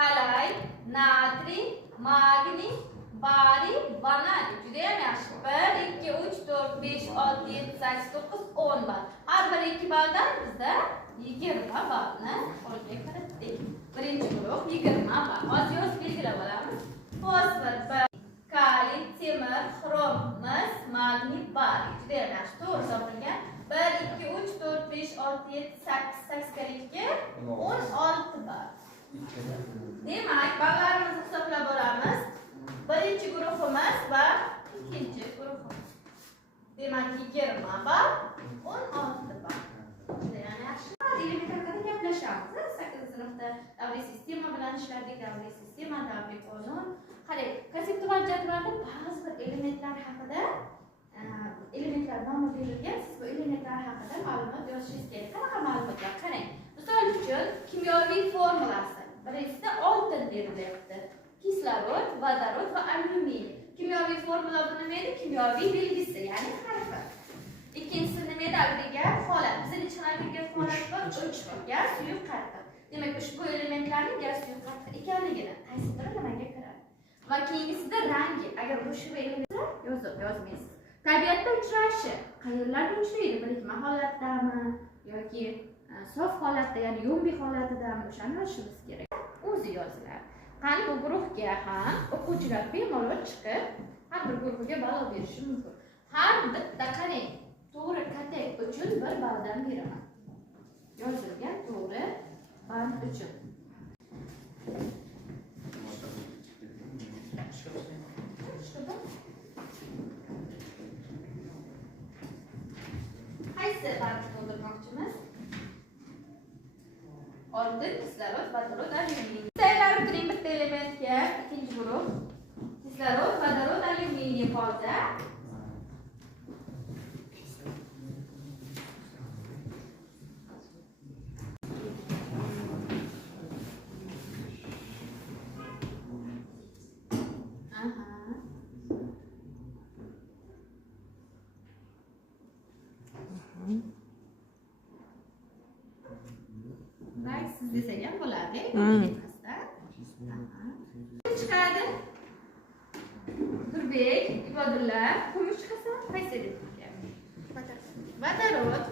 kalay, natriy, magniy, bariy, vanadiy. Juda ham yaxshi. 1 2 3 4 5 6 7 8 9 10 ball. Har bir 2 balldan bizda 20 ballni qo'lga kiritdik. Birinchi guruh 20 ball. Hozir yoz belgilab olamiz. Fosfor, kaliy, temir, xrom, mis, magniy, bariy. Juda ham yaxshi. To'g'ri topilgan. 1 2 3 4 5 6 7 8 8 kare 2 16 ball. Demak, ballarimizni hisoblab olamiz. Birinchi guruhimiz va ikkinchi guruhimiz. Demak, 20 ball, 16 ball. Juda ham yaxshi. Elementlar haqida gaplashamiz. 8 sinfda davriy sistema bilan ishladik. Davriy sistema, davriy qonun. Qarang, konseptual jadvalda ba'zi bir elementlar haqida elementlar nomi berilgan. Siz bu elementlar haqida ma'lumot yozishingiz kerak. Qanaqa ma'lumotlar? Qarang. Misol uchun kimyoviy formulasi. Birinchisi oltin berilyapti. Kislorod, vodorod va alyuminiy. Kimyoviy formula bu nima edi? Kimyoviy belgisi, ya'ni harfi. Ikkinchisi nima edi? Agregat holat. Bizning ichki agregat holat va o'chma, gaz, suyuq, qattiq. Demak, ushbu elementlarning gaz, suyuq, qattiq ekanligini qaysi biri nimaga kiradi? Va keyingisida rangi. Agar ushbu elementlar yozmaysiz. Tabiatda uchrashi. Qayerlarda uchraydi? Birikma holatdami yoki sof holatda, ya'ni yombi holatidami? O'shani yozishimiz kerak. O'zi yoziladi. Qani bu guruhga ham o'quvchilar bemalol chiqib, har bir guruhga ball berishi mumkin. Har bitta qarang, to'g'ri katak uchun 1 balldan beraman. Yozilgan to'g'ri band uchun. Qaysi bandni to'ldirmoqchimiz? Oltin, kislorod, vodorod, alyuminiy. Saylanib turing bitta elementga, ikkinchi guruh. Kislorod, vodorod, alyuminiy qoldi. Siz desak ham bo'ladi. Chiqadi. Nurbek, Ibodulla, kumush chiqasa qaysi edi? Vodorod.